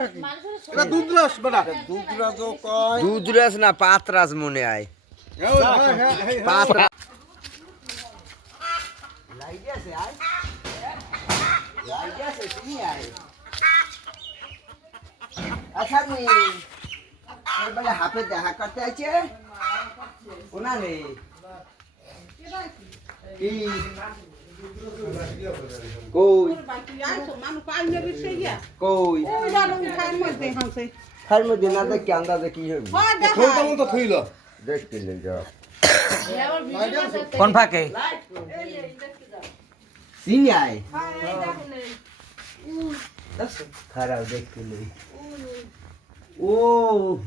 এটা দুধরাস বেটা দুধরাজও কয় দুধরাজ না পাতরাজ মনে হয় পাতরাজ লাইট আছে আয় লাইট আছে তুমি আয় আচ্ছা নি বলে হাফে দেখা করতে আছে ওনা রে কি কই কই খার মধ্যে না দেখি আন্দাজে কি হবে কোনটা মতো থইল দেখতে লে যাও কোন ফাঁকে চিনি আয় খারাপ দেখতে লে ও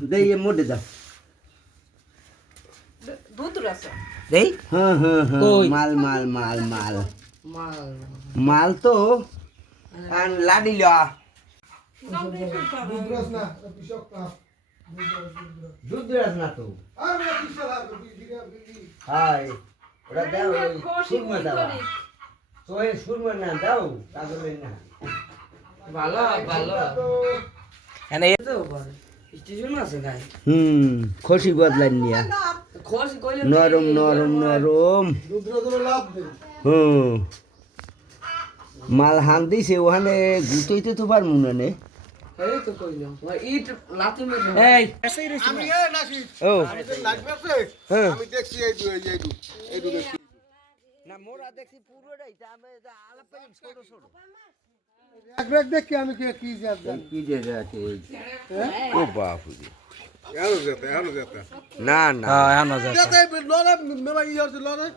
দেই মোড়ে যাও দেই হ্যাঁ হ্যাঁ হ্যাঁ কই? মাল মাল মাল মাল মাল তো আর লাডি লা দুধরাস না কৃষক না দুধরাজ না তো আরে কৃষক আর বিড়ি হাই ওরা দাও সুরমা দাও সোয়ে সুরমা না দাও তাহলে না ভালো ভালো এনে স্টেশন আছে গাই খসি বদলান নিয়া খোঁজ কইলে নরম নরম নরম দুধরাজের লাভ দে মাল হান দিছে ওখানে গুতইতে তো পারমু না নে এই তো কইলো ইট লাতি মে এই আমি নাকি ও লাগবে আমি দেখছি এই দু দেখছি না মোরা দেখি পুরোটাই তবে আলাপ পাই ছোট ছোট এক ব্রেক দেখি আমি কি জানি কি যে আছে ও বাপুরে এলো যেতে না না হ্যাঁ এনো যা যেতে লড়ে মেলা ইয়ার লড়ে